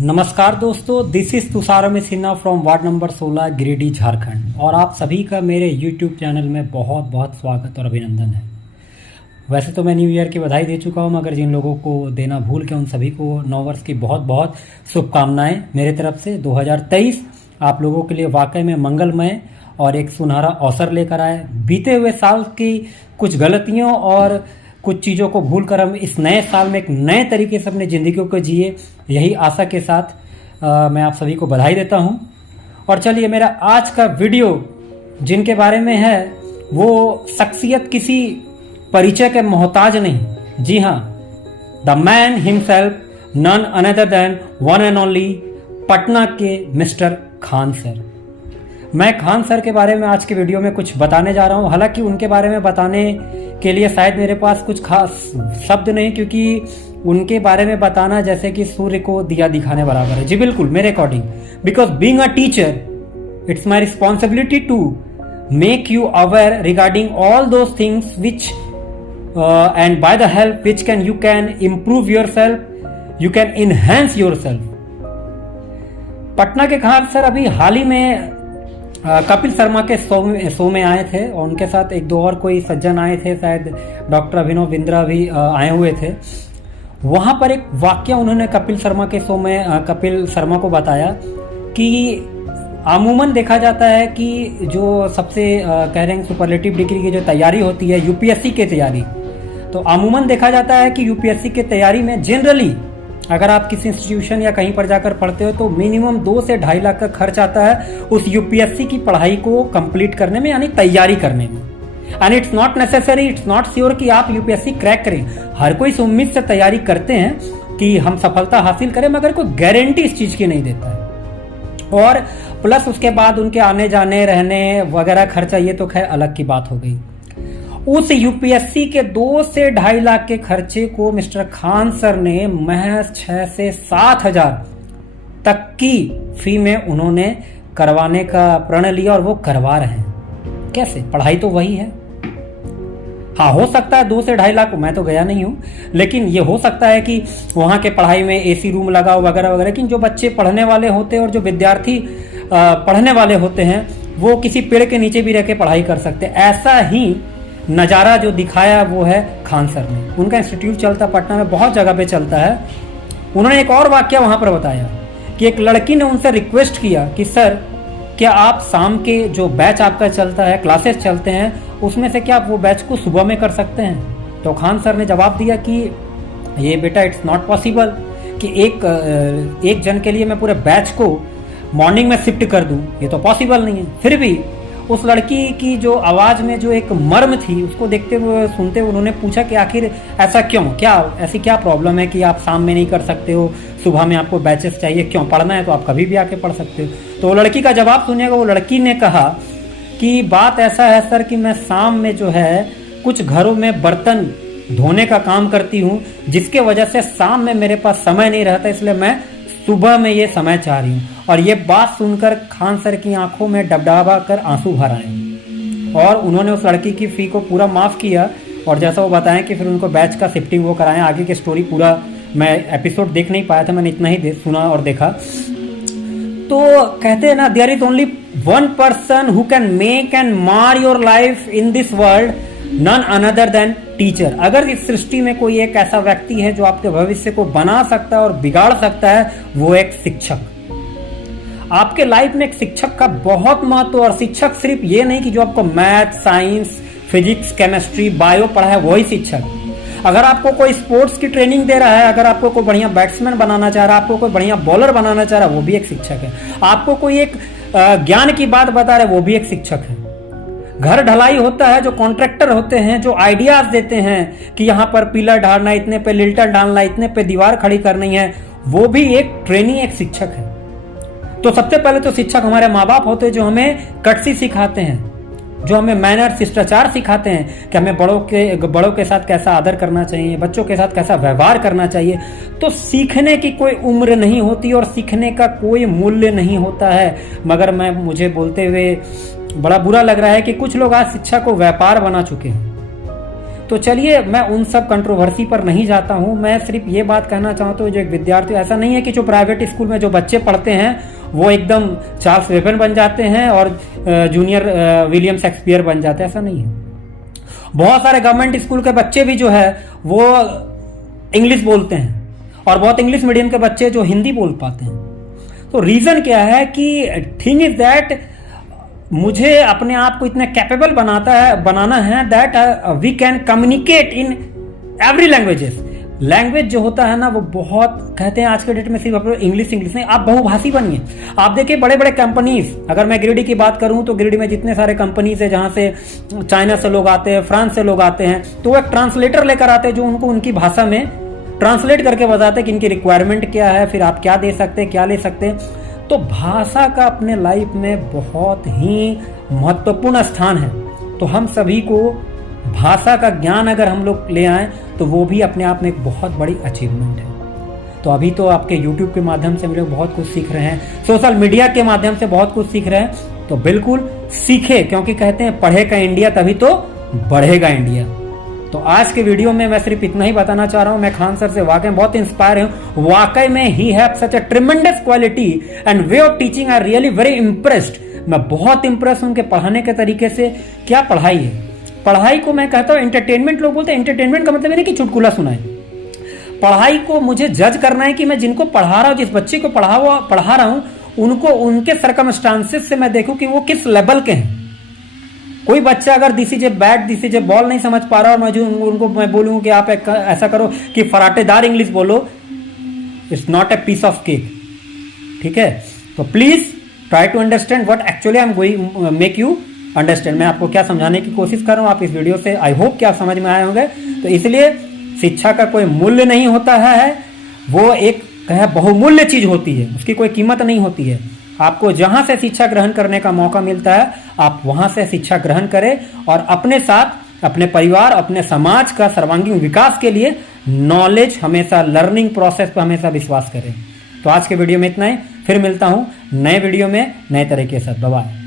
नमस्कार दोस्तों, this is Tushar Sinha from ward number 16 Giridih Jharkhand. और आप सभी का मेरे यूट्यूब चैनल में बहुत बहुत स्वागत और अभिनंदन है। वैसे तो मैं न्यू ईयर की बधाई दे चुका हूं, मगर जिन लोगों को देना भूल के उन सभी को नव वर्ष की बहुत बहुत शुभकामनाएं मेरे तरफ से। 2023 आप लोगों के लिए वाकई में मंगलमय और एक सुनहरा अवसर लेकर आए। बीते हुए साल की कुछ गलतियों और कुछ चीज़ों को भूल कर हम इस नए साल में एक नए तरीके से अपनी ज़िंदगी को जिए, यही आशा के साथ मैं आप सभी को बधाई देता हूं। और चलिए, मेरा आज का वीडियो जिनके बारे में है वो शख्सियत किसी परिचय के मोहताज नहीं। जी हाँ, the man himself, none another than one and only Patna के मिस्टर खान सर। मैं खान सर के बारे में आज के वीडियो में कुछ बताने जा रहा हूं। हालांकि उनके बारे में बताने के लिए शायद मेरे पास कुछ खास शब्द नहीं, क्योंकि उनके बारे में बताना जैसे कि सूर्य को दिया दिखाने बराबर है। जी बिल्कुल, मेरे according, because being a teacher it's my responsibility to make you aware regarding all those things which and by the help which you can improve your self, you can enhance your self. Patna के Khan sir अभी हाल ही में कपिल शर्मा के show में आए थे, और उनके साथ एक दो और कोई सज्जन आए थे, शायद डॉक्टर अभिनव बिंद्रा भी आए हुए थे। वहाँ पर एक वाक्य उन्होंने कपिल शर्मा के शो में कपिल शर्मा को बताया कि अमूमन देखा जाता है कि जो सबसे कह रहे हैं सुपरलेटिव डिग्री की जो तैयारी होती है यूपीएससी की तैयारी, तो अमूमन देखा जाता है कि यूपीएससी की तैयारी में जनरली अगर आप किसी इंस्टीट्यूशन या कहीं पर जाकर पढ़ते हो तो मिनिमम 2 से 2.5 लाख का खर्च आता है उस यूपीएससी की पढ़ाई को कंप्लीट करने में, यानी तैयारी करने में। And it's not necessary, it's not sure कि आप यूपीएससी क्रैक करें। हर कोई इस उम्मीद से तैयारी करते हैं कि हम सफलता हासिल करें, मगर कोई गारंटी इस चीज की नहीं देता है। और प्लस उसके बाद उनके आने जाने रहने वगैरह खर्चा, ये तो खैर अलग की बात हो गई। उस यूपीएससी के 2 से 2.5 लाख के खर्चे को मिस्टर खान सर ने महज 6 से 7 हजार तक की फी में उन्होंने करवाने का प्रण लिया, और वो करवा रहे हैं। कैसे? पढ़ाई तो वही है। हाँ, हो सकता है 2 से 2.5 लाख, मैं तो गया नहीं हूं, लेकिन ये हो सकता है कि वहां के पढ़ाई में एसी रूम लगा हो वगैरह वगैरह। लेकिन जो बच्चे पढ़ने वाले होते हैं और जो विद्यार्थी पढ़ने वाले होते हैं वो किसी पेड़ के नीचे भी रह के पढ़ाई कर सकते हैं। ऐसा ही नज़ारा जो दिखाया वो है खान सर ने। उनका इंस्टीट्यूट चलता पटना में, बहुत जगह पे चलता है। उन्होंने एक और वाक्य वहां पर बताया कि एक लड़की ने उनसे रिक्वेस्ट किया कि सर, क्या आप शाम के जो बैच आपका चलता है, क्लासेस चलते हैं, उसमें से क्या आप वो बैच को सुबह में कर सकते हैं? तो खान सर ने जवाब दिया कि ये बेटा, इट्स नॉट पॉसिबल कि एक जन के लिए मैं पूरे बैच को मॉर्निंग में शिफ्ट कर दूं, ये तो पॉसिबल नहीं है। फिर भी उस लड़की की जो आवाज़ में जो एक मर्म थी, उसको देखते हुए सुनते हुए उन्होंने पूछा कि आखिर ऐसा क्यों, क्या ऐसी क्या प्रॉब्लम है कि आप शाम में नहीं कर सकते हो, सुबह में आपको बैचेस चाहिए, क्यों? पढ़ना है तो आप कभी भी आके पढ़ सकते हो। तो वो लड़की का जवाब सुनिएगा। वो लड़की ने कहा कि बात ऐसा है सर कि मैं शाम में जो है कुछ घरों में बर्तन धोने का काम करती हूँ, जिसके वजह से शाम में मेरे पास समय नहीं रहता, इसलिए मैं सुबह में ये समय चाह रही हूँ। और ये बात सुनकर खान सर की आंखों में डबडबा कर आंसू भर आए, और उन्होंने उस लड़की की फी को पूरा माफ़ किया। और जैसा वो बताएं कि फिर उनको बैच का शिफ्टिंग वो कराएं। आगे की स्टोरी पूरा मैं एपिसोड देख नहीं पाया था, मैंने इतना ही सुना और देखा। तो कहते हैं ना, there is only one person who can make and mar your life in this world, none another than teacher. अगर इस सृष्टि में कोई एक ऐसा व्यक्ति है जो आपके भविष्य को बना सकता है और बिगाड़ सकता है, वो एक शिक्षक। आपके लाइफ में एक शिक्षक का बहुत महत्व। और शिक्षक सिर्फ ये नहीं कि जो आपको math, science, physics, chemistry, bio पढ़ाए, वही शिक्षक। अगर आपको कोई स्पोर्ट्स की ट्रेनिंग दे रहा है, अगर आपको कोई बढ़िया बैट्समैन बनाना चाह रहा है, आपको कोई बढ़िया बॉलर बनाना चाह रहा है, वो भी एक शिक्षक है। आपको कोई एक ज्ञान की बात बता रहे, वो भी एक शिक्षक है। घर ढलाई होता है, जो कॉन्ट्रैक्टर होते हैं, जो आइडियाज देते हैं कि यहाँ पर पिलर ढालना, इतने पे लिंटर डालना, इतने पे दीवार खड़ी करनी है, वो भी एक ट्रेनी, एक शिक्षक है। तो सबसे पहले तो शिक्षक हमारे माँ बाप होते हैं, जो हमें कटसी सिखाते हैं, जो हमें मैनर, शिष्टाचार सिखाते हैं कि हमें बड़ों के साथ कैसा आदर करना चाहिए, बच्चों के साथ कैसा व्यवहार करना चाहिए। तो सीखने की कोई उम्र नहीं होती और सीखने का कोई मूल्य नहीं होता है। मगर मुझे बोलते हुए बड़ा बुरा लग रहा है कि कुछ लोग आज शिक्षा को व्यापार बना चुके हैं। तो चलिए मैं उन सब कंट्रोवर्सी पर नहीं जाता हूं। मैं सिर्फ ये बात कहना चाहता हूं, जो एक विद्यार्थी, ऐसा नहीं है कि जो प्राइवेट स्कूल में जो बच्चे पढ़ते हैं वो एकदम चार्ल्स वेपन बन जाते हैं और जूनियर विलियम शेक्सपियर बन जाते हैं, ऐसा नहीं है। बहुत सारे गवर्नमेंट स्कूल के बच्चे भी जो है वो इंग्लिश बोलते हैं और बहुत इंग्लिश मीडियम के बच्चे जो हिंदी बोल पाते हैं। तो रीजन क्या है कि थिंग इज दैट मुझे अपने आप को इतना कैपेबल बनाना है that we can communicate in every languages. Language जो होता है ना वो बहुत, कहते हैं आज के डेट में सिर्फ इंग्लिश नहीं, आप बहुभाषी बनिए। आप देखिए बड़े बड़े कंपनीज, अगर मैं गिरिडीह की बात करूं तो गिरिडीह में जितने सारे कंपनीज है जहां से चाइना से लोग आते हैं, फ्रांस से लोग आते हैं, तो वो एक ट्रांसलेटर लेकर आते हैं जो उनको उनकी भाषा में ट्रांसलेट करके बताते हैं कि इनकी रिक्वायरमेंट क्या है, फिर आप क्या दे सकते हैं, क्या ले सकते हैं। तो भाषा का अपने लाइफ में बहुत ही महत्वपूर्ण स्थान है। तो हम सभी को भाषा का ज्ञान अगर हम लोग ले आए तो वो भी अपने आप में एक बहुत बड़ी अचीवमेंट है। तो अभी तो आपके YouTube के माध्यम से हम लोग बहुत कुछ सीख रहे हैं, सोशल मीडिया के माध्यम से बहुत कुछ सीख रहे हैं, तो बिल्कुल सीखे, क्योंकि कहते हैं पढ़ेगा इंडिया तभी तो बढ़ेगा इंडिया। तो आज के वीडियो में मैं सिर्फ इतना ही बताना चाह रहा हूं। मैं खान सर से वाकई बहुत इंस्पायर हूं। वाकई में he have such a tremendous quality and way of teaching I really very impressed. मैं बहुत इंप्रेस हूं उनके पढ़ाने के तरीके से। क्या पढ़ाई है, पढ़ाई को मैं कहता हूं एंटरटेनमेंट। लोग बोलते हैं एंटरटेनमेंट का मतलब नहीं कि चुटकुला सुनाए। पढ़ाई को मुझे जज करना है कि मैं जिनको पढ़ा रहा हूं, जिस बच्चे को पढ़ा रहा हूं, उनको उनके सर्कमस्टांसेस से मैं देखूं कि वो किस लेवल के हैं। कोई बच्चा अगर this is a bat, this is a ball नहीं समझ पा रहा और मैं बोलूं कि आप ऐसा करो कि फराटेदार इंग्लिश बोलो, it's not a piece of cake. ठीक है, तो please try to understand what actually I am going make you understand. मैं आपको क्या समझाने की कोशिश कर रहा हूं, आप इस वीडियो से आई होप कि आप समझ में आए होंगे। तो इसलिए शिक्षा का कोई मूल्य नहीं होता है, वो एक बहुमूल्य चीज होती है, उसकी कोई कीमत नहीं होती है। आपको जहां से शिक्षा ग्रहण करने का मौका मिलता है आप वहां से शिक्षा ग्रहण करें और अपने साथ अपने परिवार, अपने समाज का सर्वांगीण विकास के लिए नॉलेज हमेशा, लर्निंग प्रोसेस पर हमेशा विश्वास करें। तो आज के वीडियो में इतना ही, फिर मिलता हूं नए वीडियो में नए तरीके से। Bye bye.